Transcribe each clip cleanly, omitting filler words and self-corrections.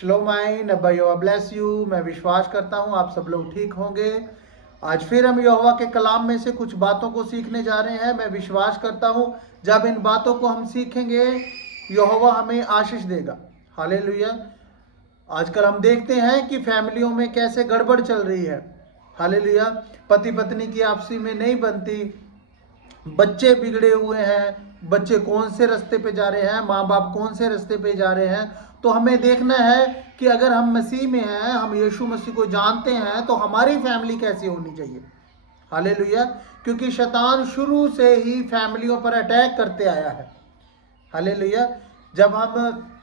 श्लोमाइन अब्बा यहोवा bless you. मैं विश्वास करता हूँ आप सब लोग ठीक होंगे। आज फिर हम यहोवा के कलाम में से कुछ बातों को सीखने जा रहे हैं। मैं विश्वास करता हूँ जब इन बातों को हम सीखेंगे यहोवा हमें आशीष देगा। हालेलुया। आजकल हम देखते हैं कि फैमिलियों में कैसे गड़बड़ चल रही है। हालेलुया। पति पत्नी की आपसी में नहीं बनती, बच्चे बिगड़े हुए हैं, बच्चे कौन से रास्ते पे जा रहे हैं, माँ बाप कौन से रास्ते पे जा रहे हैं। तो हमें देखना है कि अगर हम मसीह में हैं, हम यीशु मसीह को जानते हैं, तो हमारी फैमिली कैसी होनी चाहिए। हालेलुया। क्योंकि शैतान शुरू से ही फैमिलियों पर अटैक करते आया है। हालेलुया। जब हम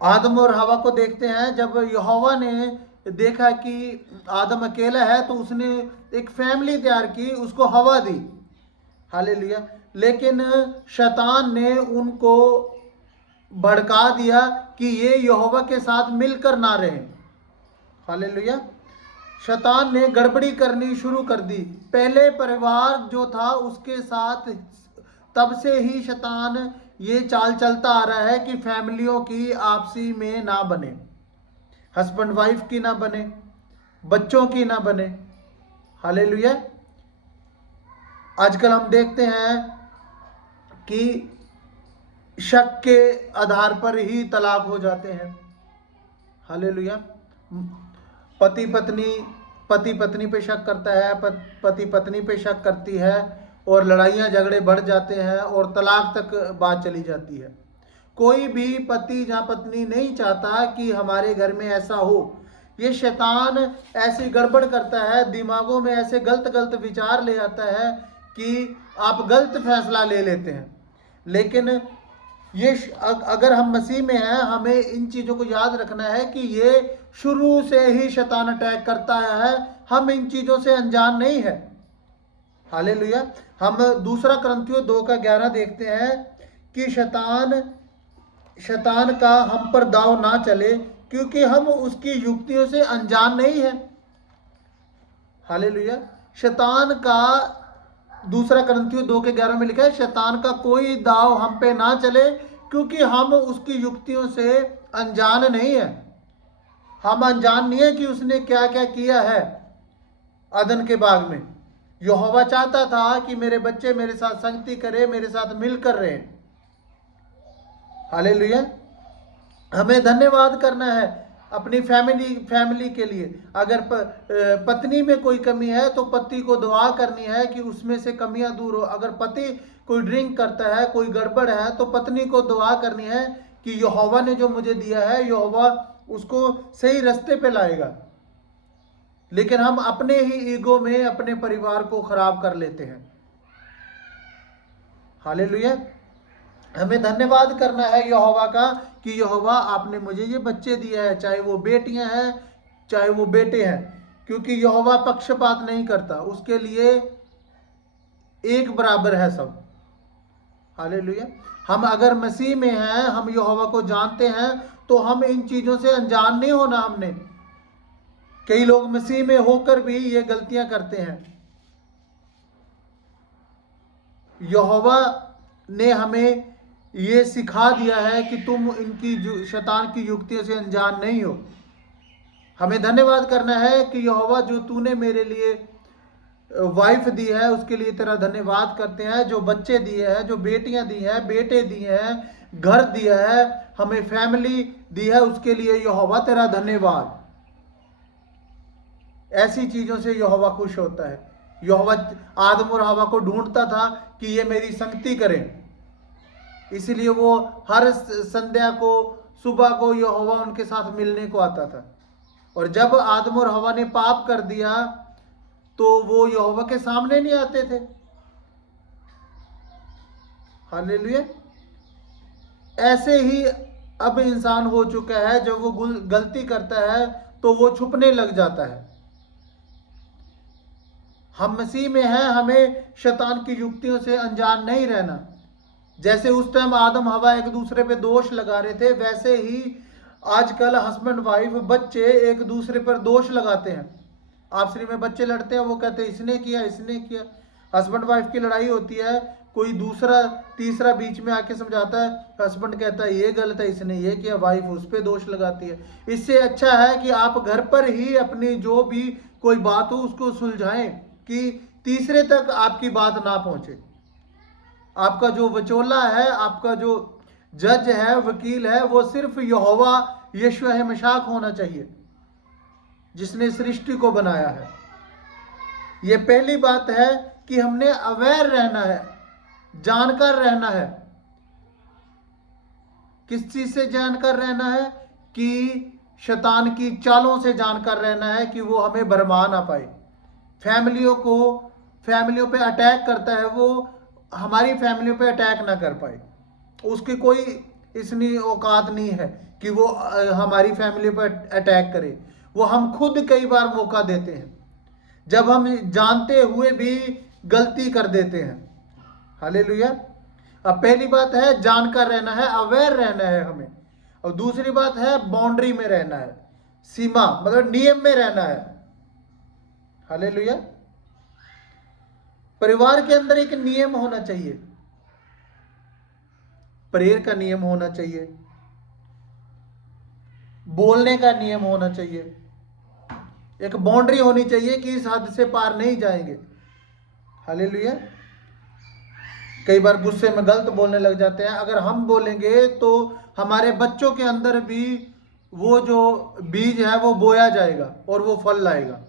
आदम और हवा को देखते हैं, जब यहोवा ने देखा कि आदम अकेला है तो उसने एक फैमिली तैयार की, उसको हवा दी। हालेलुया। लेकिन शैतान ने उनको भड़का दिया कि ये यहोवा के साथ मिलकर ना रहे। हालेलुया। शैतान ने गड़बड़ी करनी शुरू कर दी। पहले परिवार जो था उसके साथ तब से ही शैतान ये चाल चलता आ रहा है कि फैमिलियों की आपसी में ना बने, हस्बैंड वाइफ की ना बने, बच्चों की ना बने। हालेलुया। आजकल हम देखते हैं कि शक के आधार पर ही तलाक हो जाते हैं। हालेलुया। पति पत्नी पे शक करता है, पति पत्नी पे शक करती है और लड़ाइयाँ झगड़े बढ़ जाते हैं और तलाक तक बात चली जाती है। कोई भी पति या पत्नी नहीं चाहता कि हमारे घर में ऐसा हो। ये शैतान ऐसी गड़बड़ करता है, दिमागों में ऐसे गलत गलत विचार ले आता है कि आप गलत फैसला ले लेते हैं। लेकिन ये अगर हम मसीह में हैं, हमें इन चीज़ों को याद रखना है कि ये शुरू से ही शैतान अटैक करता आया है। हम इन चीज़ों से अनजान नहीं है। हालेलुया। हम दूसरा कुरिन्थियों 2:11 देखते हैं कि शैतान का हम पर दाव ना चले, क्योंकि हम उसकी युक्तियों से अनजान नहीं है। हालेलुया। शैतान का दूसरा कुरिन्थियों 2:11 में लिखा है, शैतान का कोई दाव हम पे ना चले, क्योंकि हम उसकी युक्तियों से अनजान नहीं है। हम अनजान नहीं है कि उसने क्या क्या किया है अदन के बाग में। यहोवा चाहता था कि मेरे बच्चे मेरे साथ संगति करे, मेरे साथ मिलकर रहे। हालेलुया। हमें धन्यवाद करना है अपनी फैमिली के लिए। अगर पत्नी में कोई कमी है तो पति को दुआ करनी है कि उसमें से कमियां दूर हो। अगर पति कोई ड्रिंक करता है, कोई गड़बड़ है, तो पत्नी को दुआ करनी है कि यहोवा ने जो मुझे दिया है, यहोवा उसको सही रास्ते पे लाएगा। लेकिन हम अपने ही ईगो में अपने परिवार को खराब कर लेते हैं। हालेलुया। हमें धन्यवाद करना है यहोवा का कि यहोवा आपने मुझे ये बच्चे दिए हैं, चाहे वो बेटियां हैं चाहे वो बेटे हैं, क्योंकि यहोवा पक्षपात नहीं करता, उसके लिए एक बराबर है सब। हालेलुया। हम अगर मसीह में हैं, हम यहोवा को जानते हैं, तो हम इन चीजों से अनजान नहीं होना। हमने कई लोग मसीह में होकर भी ये गलतियां करते हैं। यहोवा ने हमें ये सिखा दिया है कि तुम इनकी शैतान की युक्तियों से अनजान नहीं हो। हमें धन्यवाद करना है कि यहोवा जो तूने मेरे लिए वाइफ दी है उसके लिए तेरा धन्यवाद करते हैं, जो बच्चे दिए हैं, जो बेटियां दी हैं, बेटे दिए हैं, घर दिया है, हमें फैमिली दी है, उसके लिए यहोवा तेरा धन्यवाद। ऐसी चीजों से यहोवा खुश होता है। यहोवा आदम और हवा को ढूंढता था कि ये मेरी संगति करें, इसलिए वो हर संध्या को, सुबह को यहोवा उनके साथ मिलने को आता था। और जब आदम और हवा ने पाप कर दिया तो वो यहोवा के सामने नहीं आते थे। हालेलुया। ऐसे ही अब इंसान हो चुका है, जब वो गलती करता है तो वो छुपने लग जाता है। हम मसीह में हैं, हमें शैतान की युक्तियों से अनजान नहीं रहना। जैसे उस टाइम आदम हवा एक दूसरे पे दोष लगा रहे थे, वैसे ही आजकल हस्बैंड वाइफ, बच्चे एक दूसरे पर दोष लगाते हैं। आपसी में बच्चे लड़ते हैं, वो कहते हैं इसने किया इसने किया। हस्बैंड वाइफ की लड़ाई होती है, कोई दूसरा तीसरा बीच में आके समझाता है, हस्बैंड कहता है ये गलत है, इसने ये किया, वाइफ उस पर दोष लगाती है। इससे अच्छा है कि आप घर पर ही अपनी जो भी कोई बात हो उसको सुलझाएं कि तीसरे तक आपकी बात ना पहुंचे। आपका जो वचोला है, आपका जो जज है, वकील है, वो सिर्फ यहोवा यशुआ मशाक होना चाहिए, जिसने सृष्टि को बनाया है। ये पहली बात है कि हमने अवेयर रहना है, जानकार रहना है। किस चीज से जानकार रहना है? कि शैतान की चालों से जानकार रहना है कि वो हमें भरमा ना पाए। फैमिलियों पे अटैक करता है, वो हमारी फैमिलियों पे अटैक ना कर पाए। उसकी कोई इतनी औकात नहीं है कि वो हमारी फैमिली पर अटैक करे। वो हम खुद कई बार मौका देते हैं, जब हम जानते हुए भी गलती कर देते हैं। हालेलुया। अब पहली बात है जानकार रहना है, अवेयर रहना है हमें। और दूसरी बात है बाउंड्री में रहना है, सीमा मतलब नियम में रहना है। हालेलुया। परिवार के अंदर एक नियम होना चाहिए, प्रेयर का नियम होना चाहिए, बोलने का नियम होना चाहिए, एक बाउंड्री होनी चाहिए कि इस हद से पार नहीं जाएंगे। हालेलुया। कई बार गुस्से में गलत बोलने लग जाते हैं। अगर हम बोलेंगे तो हमारे बच्चों के अंदर भी वो जो बीज है वो बोया जाएगा और वो फल लाएगा।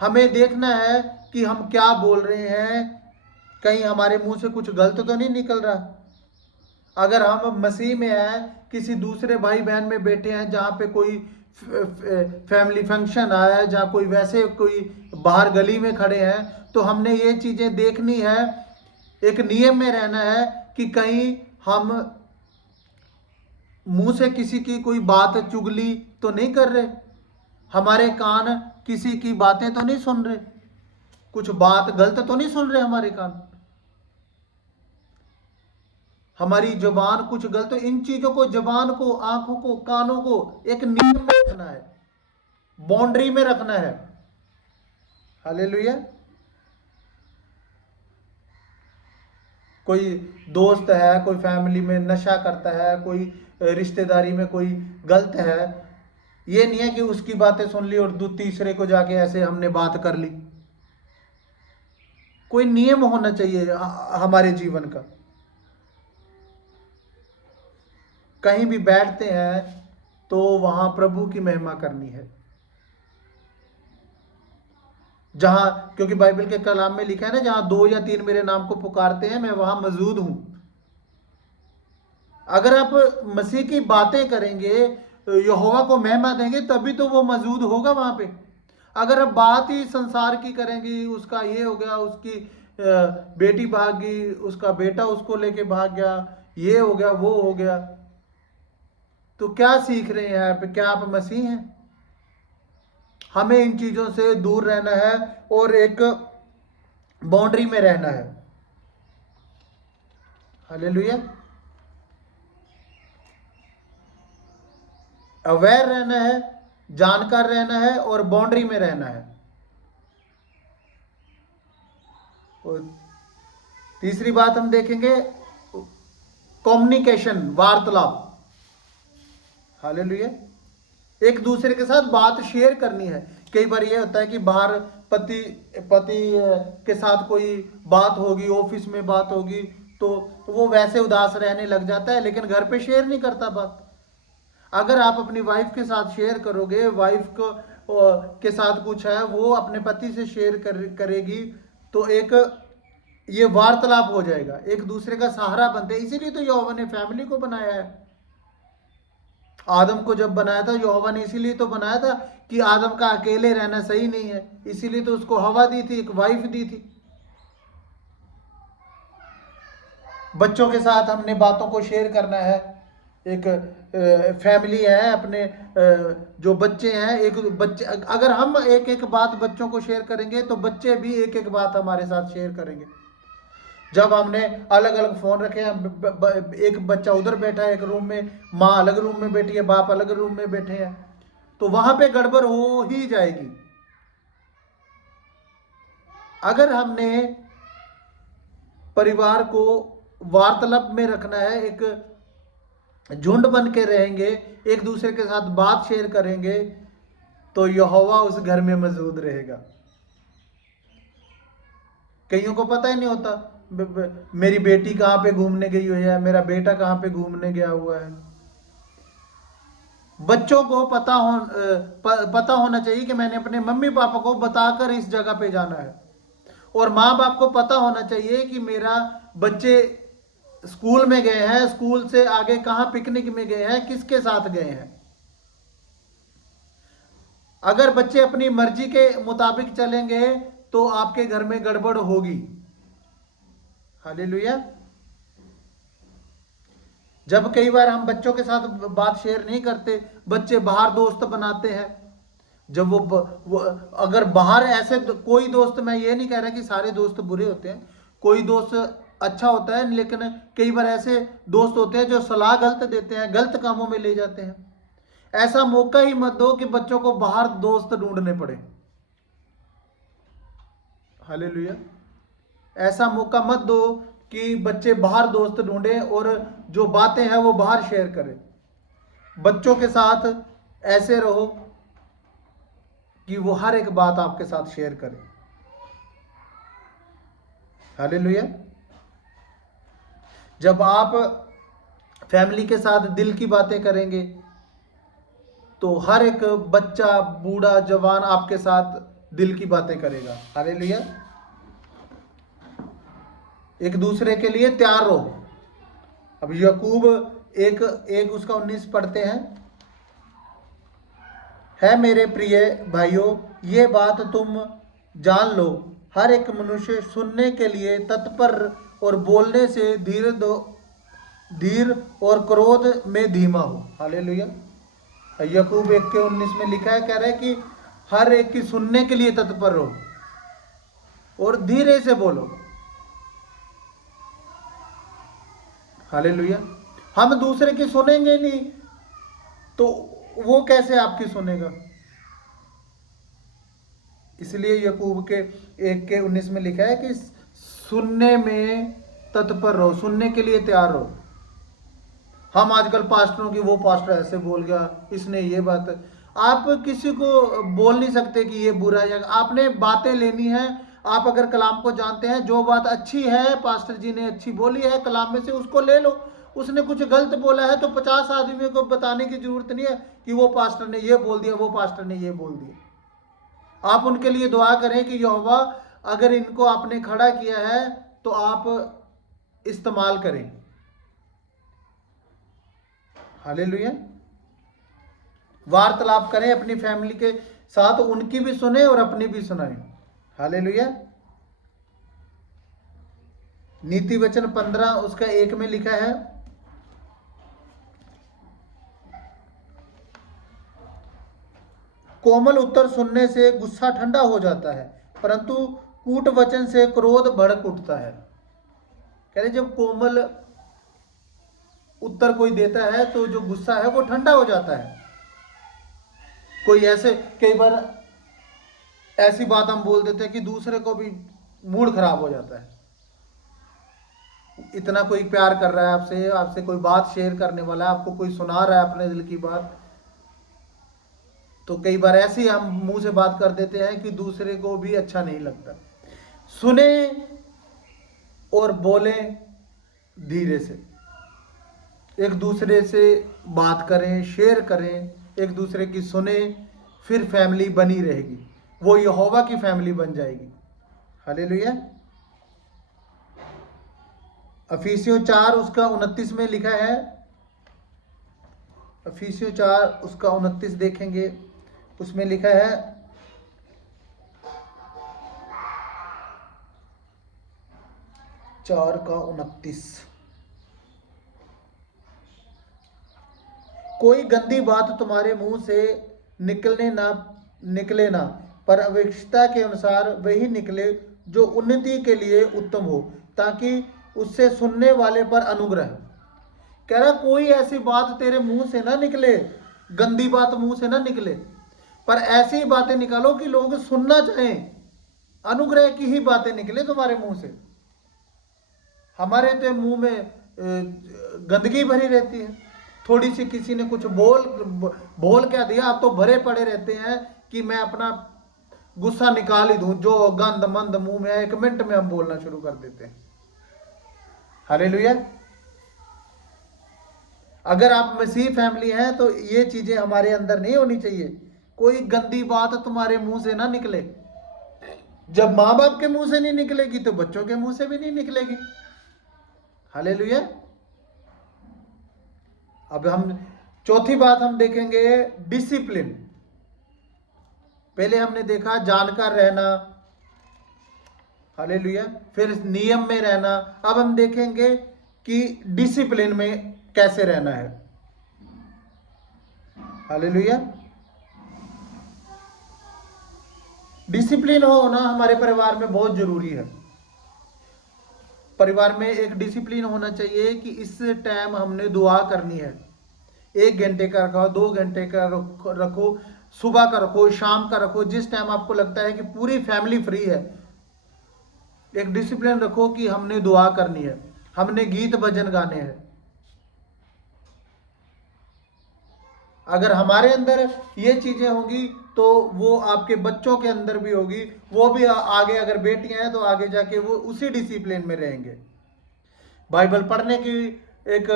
हमें देखना है कि हम क्या बोल रहे हैं, कहीं हमारे मुंह से कुछ गलत तो नहीं निकल रहा। अगर हम मसीह में हैं, किसी दूसरे भाई बहन में बैठे हैं, जहाँ पे कोई फैमिली फंक्शन आया है, जहाँ कोई वैसे कोई बाहर गली में खड़े हैं, तो हमने ये चीज़ें देखनी है, एक नियम में रहना है कि कहीं हम मुंह से किसी की कोई बात चुगली तो नहीं कर रहे, हमारे कान किसी की बातें तो नहीं सुन रहे, कुछ बात गलत तो नहीं सुन रहे हमारे कान, हमारी जुबान कुछ गलत। इन चीजों को, जुबान को, आंखों को, कानों को एक नियम में रखना है, बाउंड्री में रखना है। हालेलुया। कोई दोस्त है, कोई फैमिली में नशा करता है, कोई रिश्तेदारी में कोई गलत है, ये नहीं है कि उसकी बातें सुन ली और तीसरे को जाके ऐसे हमने बात कर ली। कोई नियम होना चाहिए हमारे जीवन का। कहीं भी बैठते हैं तो वहां प्रभु की महिमा करनी है, जहां, क्योंकि बाइबल के कलाम में लिखा है ना, जहां 2 या 3 मेरे नाम को पुकारते हैं मैं वहां मौजूद हूं। अगर आप मसीह की बातें करेंगे, यहोवा को महिमा देंगे, तभी तो वो मौजूद होगा वहां पे। अगर आप बात ही संसार की करेंगे, उसका ये हो गया, उसकी बेटी भाग गई, उसका बेटा उसको लेके भाग गया, ये हो गया, वो हो गया, तो क्या सीख रहे हैं आप? क्या आप मसीह हैं? हमें इन चीजों से दूर रहना है और एक बाउंड्री में रहना है। हालेलुया। अवेयर रहना है, जानकार रहना है और बाउंड्री में रहना है। और तीसरी बात हम देखेंगे कम्युनिकेशन, वार्तालाप। हालेलुया। एक दूसरे के साथ बात शेयर करनी है। कई बार ये होता है कि बाहर पति के साथ कोई बात होगी, ऑफिस में बात होगी, तो वो वैसे उदास रहने लग जाता है, लेकिन घर पे शेयर नहीं करता बात। अगर आप अपनी वाइफ के साथ शेयर करोगे, वाइफ को के साथ कुछ है, वो अपने पति से शेयर करेगी, तो एक ये वार्तालाप हो जाएगा, एक दूसरे का सहारा बनते हैं। इसीलिए तो यहोवा ने फैमिली को बनाया है। आदम को जब बनाया था यहोवा ने, इसीलिए तो बनाया था कि आदम का अकेले रहना सही नहीं है, इसीलिए तो उसको हवा दी थी, एक वाइफ दी थी। बच्चों के साथ हमने बातों को शेयर करना है। एक फैमिली है, अपने जो बच्चे हैं, एक बच्चे, अगर हम एक एक बात बच्चों को शेयर करेंगे तो बच्चे भी एक एक बात हमारे साथ शेयर करेंगे। जब हमने अलग अलग फोन रखे हैं, एक बच्चा उधर बैठा है एक रूम में, माँ अलग रूम में बैठी है, बाप अलग रूम में बैठे हैं, तो वहां पे गड़बड़ हो ही जाएगी। अगर हमने परिवार को वार्तालाप में रखना है, एक झुंड बन के रहेंगे, एक दूसरे के साथ बात शेयर करेंगे, तो यहोवा उस घर में मौजूद रहेगा। कईयों को पता ही नहीं होता मेरी बेटी कहाँ पे घूमने गई हुई है, मेरा बेटा कहाँ पे घूमने गया हुआ है। बच्चों को पता होना चाहिए कि मैंने अपने मम्मी पापा को बताकर इस जगह पे जाना है, और माँ बाप को पता होना चाहिए कि मेरा बच्चे स्कूल में गए हैं, स्कूल से आगे कहाँ पिकनिक में गए हैं, किसके साथ गए हैं। अगर बच्चे अपनी मर्जी के मुताबिक चलेंगे तो आपके घर में गड़बड़ होगी। हालेलुया। जब कई बार हम बच्चों के साथ बात शेयर नहीं करते, बच्चे बाहर दोस्त बनाते हैं। जब वो अगर बाहर ऐसे कोई दोस्त, मैं ये नहीं कह रहा कि सारे दोस्त बुरे होते हैं, कोई दोस्त अच्छा होता है, लेकिन कई बार ऐसे दोस्त होते हैं जो सलाह गलत देते हैं, गलत कामों में ले जाते हैं। ऐसा मौका ही मत दो कि बच्चों को बाहर दोस्त ढूंढने पड़े। हालेलुया। ऐसा मौका मत दो कि बच्चे बाहर दोस्त ढूंढे और जो बातें हैं वो बाहर शेयर करें। बच्चों के साथ ऐसे रहो कि वो हर एक बात आपके साथ शेयर करें। हालेलुया। जब आप फैमिली के साथ दिल की बातें करेंगे तो हर एक बच्चा, बूढ़ा, जवान आपके साथ दिल की बातें करेगा। हालेलुया। एक दूसरे के लिए तैयार रहो। अब याकूब एक उसका 19 पढ़ते हैं। है मेरे प्रिय भाइयों, ये बात तुम जान लो, हर एक मनुष्य सुनने के लिए तत्पर और बोलने से धीर और क्रोध में धीमा हो। हालेलुया। याकूब 1:19 में लिखा है, कह रहा है कि हर एक की सुनने के लिए तत्पर रहो और धीरे से बोलो। हालेलुया। हम दूसरे की सुनेंगे नहीं तो वो कैसे आपकी सुनेगा। इसलिए याकूब के 1:19 में लिखा है कि सुनने में तत्पर रहो, सुनने के लिए तैयार रहो। हम आजकल पास्टरों की, वो पास्टर ऐसे बोल गया, इसने ये बात, आप किसी को बोल नहीं सकते कि ये बुरा है। आपने बातें लेनी है। आप अगर कलाम को जानते हैं, जो बात अच्छी है, पास्टर जी ने अच्छी बोली है कलाम में से, उसको ले लो। उसने कुछ गलत बोला है तो 50 आदमियों को बताने की जरूरत नहीं है कि वो पास्टर ने ये बोल दिया, वो पास्टर ने ये बोल दिया। आप उनके लिए दुआ करें कि यहोवा अगर इनको आपने खड़ा किया है तो आप इस्तेमाल करें। हालेलुया। वार्तालाप करें अपनी फैमिली के साथ, उनकी भी सुने और अपनी भी सुनाएं। हालेलुया। नीति वचन 15 उसका 1 में लिखा है, कोमल उत्तर सुनने से गुस्सा ठंडा हो जाता है, परंतु कूट वचन से क्रोध भड़क उठता है। कह रहे जब कोमल उत्तर कोई देता है तो जो गुस्सा है वो ठंडा हो जाता है। कोई ऐसे कई बार ऐसी बात हम बोल देते हैं कि दूसरे को भी मूड खराब हो जाता है। इतना कोई प्यार कर रहा है आपसे, आपसे कोई बात शेयर करने वाला है, आपको कोई सुना रहा है अपने दिल की बात, तो कई बार ऐसे ही हम मुंह से बात कर देते हैं कि दूसरे को भी अच्छा नहीं लगता। सुने और बोले धीरे से, एक दूसरे से बात करें, शेयर करें, एक दूसरे की सुने, फिर फैमिली बनी रहेगी, वो यहोवा की फैमिली बन जाएगी। हालेलुया। इफिसियों 4 उसका 29 में लिखा है, इफिसियों 4 उसका 29 देखेंगे, उसमें लिखा है, चार का 29, कोई गंदी बात तुम्हारे मुंह से निकले ना, पर आवश्यकता के अनुसार वही निकले जो उन्नति के लिए उत्तम हो, ताकि उससे सुनने वाले पर अनुग्रह। कह रहा कोई ऐसी बात तेरे मुंह से ना निकले, गंदी बात मुंह से ना निकले, पर ऐसी बातें निकालो कि लोग सुनना चाहें, अनुग्रह की ही बातें निकले तुम्हारे मुंह से। हमारे तो मुंह में गंदगी भरी रहती है। थोड़ी सी किसी ने कुछ बोल क्या दिया, आप तो भरे पड़े रहते हैं कि मैं अपना गुस्सा निकाल ही दूं। जो गंद मंद मुंह में है, 1 मिनट में हम बोलना शुरू कर देते हैं। हालेलुया। अगर आप मसीह फैमिली हैं तो ये चीजें हमारे अंदर नहीं होनी चाहिए। कोई गंदी बात तुम्हारे मुंह से ना निकले। जब माँ बाप के मुंह से नहीं निकलेगी तो बच्चों के मुंह से भी नहीं निकलेगी। हालेलुया। अब हम चौथी बात हम देखेंगे, डिसिप्लिन। पहले हमने देखा जानकार रहना, हालेलुया, फिर नियम में रहना। अब हम देखेंगे कि डिसिप्लिन में कैसे रहना है। हालेलुया। डिसिप्लिन होना हमारे परिवार में बहुत जरूरी है। परिवार में एक डिसिप्लिन होना चाहिए कि इस टाइम हमने दुआ करनी है। 1 घंटे का रखो, 2 घंटे का रखो, सुबह का रखो, शाम का रखो, जिस टाइम आपको लगता है कि पूरी फैमिली फ्री है। एक डिसिप्लिन रखो कि हमने दुआ करनी है, हमने गीत भजन गाने हैं। अगर हमारे अंदर ये चीजें होंगी तो वो आपके बच्चों के अंदर भी होगी। वो भी आगे, अगर बेटियां हैं तो आगे जाके वो उसी डिसिप्लिन में रहेंगे। बाइबल पढ़ने की एक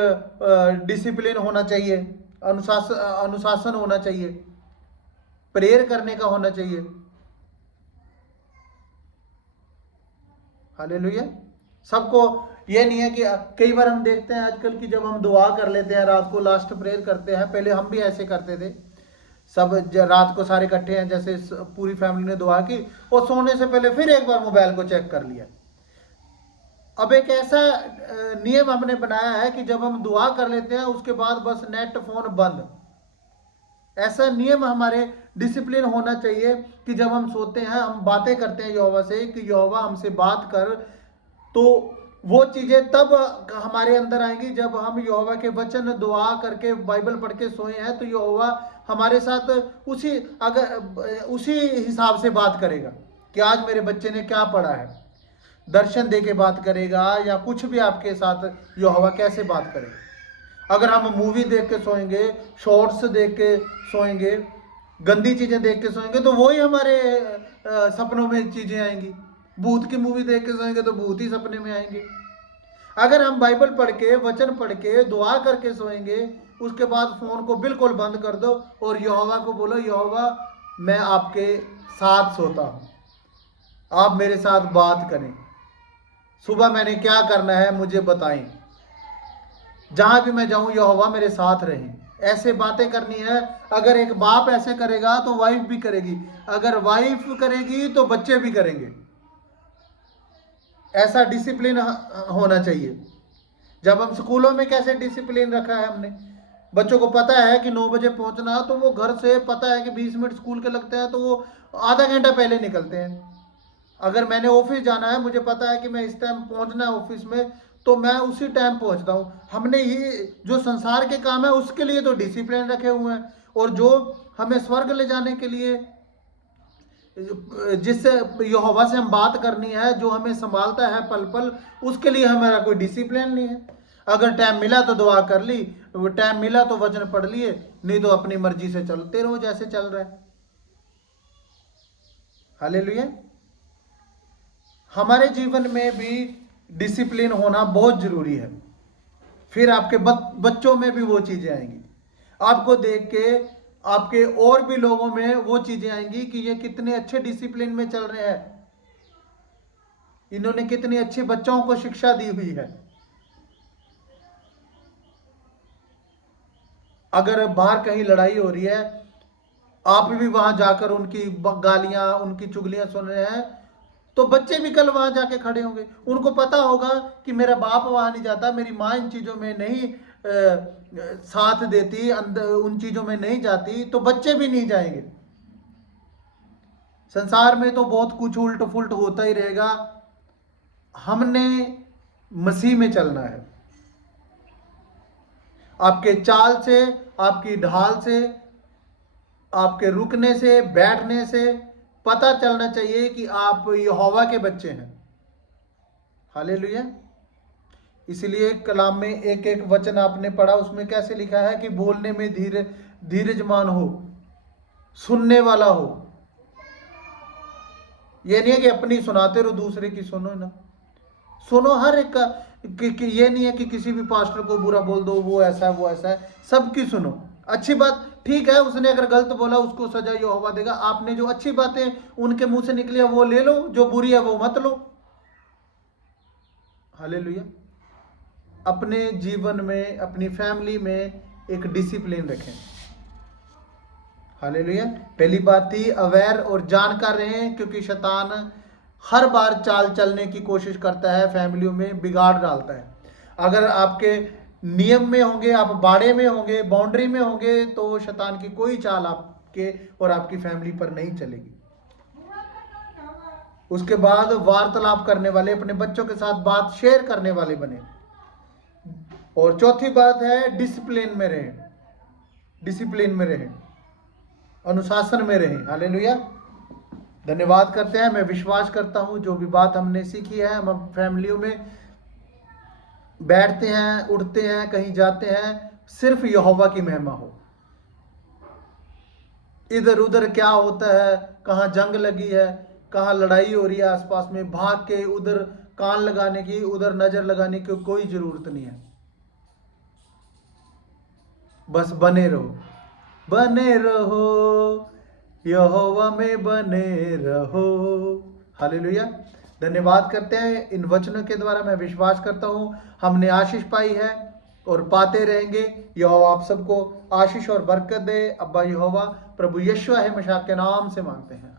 डिसिप्लिन होना चाहिए, अनुशासन होना चाहिए, प्रेयर करने का होना चाहिए। हालेलुया। सबको ये नहीं है कि कई बार हम देखते हैं आजकल की जब हम दुआ कर लेते हैं रात को, लास्ट प्रेयर करते हैं, पहले हम भी ऐसे करते थे। सब रात को सारे इकट्ठे हैं, जैसे पूरी फैमिली ने दुआ की और सोने से पहले फिर एक बार मोबाइल को चेक कर लिया। अब एक ऐसा नियम हमने बनाया है कि जब हम दुआ कर लेते हैं उसके बाद बस नेट फोन बंद। ऐसा नियम हमारे डिसिप्लिन होना चाहिए कि जब हम सोते हैं हम बातें करते हैं यहोवा से कि यहोवा हमसे बात कर। तो वो चीजें तब हमारे अंदर आएंगी जब हम यहोवा के वचन दुआ करके बाइबल पढ़ के सोए हैं, तो यहोवा हमारे साथ उसी हिसाब से बात करेगा कि आज मेरे बच्चे ने क्या पढ़ा है। दर्शन दे के बात करेगा या कुछ भी आपके साथ यहोवा कैसे बात करेगा। अगर हम मूवी देख के सोएंगे, शॉर्ट्स देख के सोएंगे, गंदी चीजें देख के सोएंगे, तो वही हमारे सपनों में चीजें आएंगी। भूत की मूवी देख के सोएंगे तो भूत ही सपने में आएंगे। अगर हम बाइबल पढ़ के, वचन पढ़ के, दुआ करके सोएंगे, उसके बाद फोन को बिल्कुल बंद कर दो और यहोवा को बोलो, यहोवा मैं आपके साथ सोता हूं, आप मेरे साथ बात करें, सुबह मैंने क्या करना है मुझे बताएं, जहां भी मैं जाऊं यहोवा मेरे साथ रहें। ऐसे बातें करनी है। अगर एक बाप ऐसे करेगा तो वाइफ भी करेगी, अगर वाइफ करेगी तो बच्चे भी करेंगे। ऐसा डिसिप्लिन होना चाहिए। जब हम स्कूलों में कैसे डिसिप्लिन रखा है हमने, बच्चों को पता है कि 9 बजे पहुंचना, तो वो घर से पता है कि 20 मिनट स्कूल के लगते हैं तो वो आधा घंटा पहले निकलते हैं। अगर मैंने ऑफिस जाना है, मुझे पता है कि मैं इस टाइम पहुंचना है ऑफिस में, तो मैं उसी टाइम पहुंचता हूं। हमने ये जो संसार के काम है उसके लिए तो डिसिप्लिन रखे हुए हैं, और जो हमें स्वर्ग ले जाने के लिए, जिससे यहोवा से हम बात करनी है, जो हमें संभालता है पल पल, उसके लिए हमारा कोई डिसिप्लिन नहीं है। अगर टाइम मिला तो दुआ कर ली, टाइम मिला तो वचन पढ़ लिए, नहीं तो अपनी मर्जी से चलते रहो जैसे चल रहा है। हालेलुया। हमारे जीवन में भी डिसिप्लिन होना बहुत जरूरी है। फिर आपके बच्चों में भी वो चीजें आएंगी, आपको देख के आपके और भी लोगों में वो चीजें आएंगी कि ये कितने अच्छे डिसिप्लिन में चल रहे हैं, इन्होंने कितनी अच्छी बच्चों को शिक्षा दी हुई है। अगर बाहर कहीं लड़ाई हो रही है, आप भी वहां जाकर उनकी गालियां, उनकी चुगलियां सुन रहे हैं, तो बच्चे भी कल वहां जाके खड़े होंगे। उनको पता होगा कि मेरा बाप वहां नहीं जाता, मेरी माँ इन चीजों में नहीं साथ देती, उन चीजों में नहीं जाती, तो बच्चे भी नहीं जाएंगे। संसार में तो बहुत कुछ उल्ट फुल्ट होता ही रहेगा। हमने मसीह में चलना है। आपके चाल से, आपकी ढाल से, आपके रुकने से, बैठने से पता चलना चाहिए कि आप यहोवा के बच्चे हैं। हालेलुया। इसलिए कलाम में एक एक वचन आपने पढ़ा, उसमें कैसे लिखा है कि बोलने में धीरजमान हो, सुनने वाला हो। ये नहीं है कि अपनी सुनाते रहो, दूसरे की सुनो ना। सुनो हर एक का, कि ये नहीं है कि किसी भी पास्टर को बुरा बोल दो, वो ऐसा है वो ऐसा है, सबकी सुनो। अच्छी बात ठीक है, उसने अगर गलत बोला उसको सजा यहोवा देगा। आपने जो अच्छी बातें उनके मुंह से निकली है वो ले लो, जो बुरी है वो मत लो। हालेलुया। अपने जीवन में, अपनी फैमिली में एक डिसिप्लिन रखें। हालेलुया। पहली बात थी अवेयर और जानकार रहें, क्योंकि शैतान हर बार चाल चलने की कोशिश करता है, फैमिलियों में बिगाड़ डालता है। अगर आपके नियम में होंगे, आप बाड़े में होंगे, बाउंड्री में होंगे, तो शैतान की कोई चाल आपके और आपकी फैमिली पर नहीं चलेगी। उसके बाद वार्तालाप करने वाले, अपने बच्चों के साथ बात शेयर करने वाले बने। और चौथी बात है डिसिप्लिन में रहें, डिसिप्लिन में रहें, अनुशासन में रहें। हालेलुया। धन्यवाद करते हैं। मैं विश्वास करता हूं जो भी बात हमने सीखी है, हम फैमिलियों में बैठते हैं, उठते हैं, कहीं जाते हैं, सिर्फ यहोवा की महिमा हो। इधर उधर क्या होता है, कहाँ जंग लगी है, कहाँ लड़ाई हो रही है आसपास में, भाग के उधर कान लगाने की, उधर नजर लगाने की कोई जरूरत नहीं है। बस बने रहो, बने रहो यहोवा में, बने रहो। हालेलुया। धन्यवाद करते हैं। इन वचनों के द्वारा मैं विश्वास करता हूं हमने आशीष पाई है और पाते रहेंगे। यहोवा आप सबको आशीष और बरकत दे। अब्बा यहोवा प्रभु यीशु है मशाक के नाम से मांगते हैं।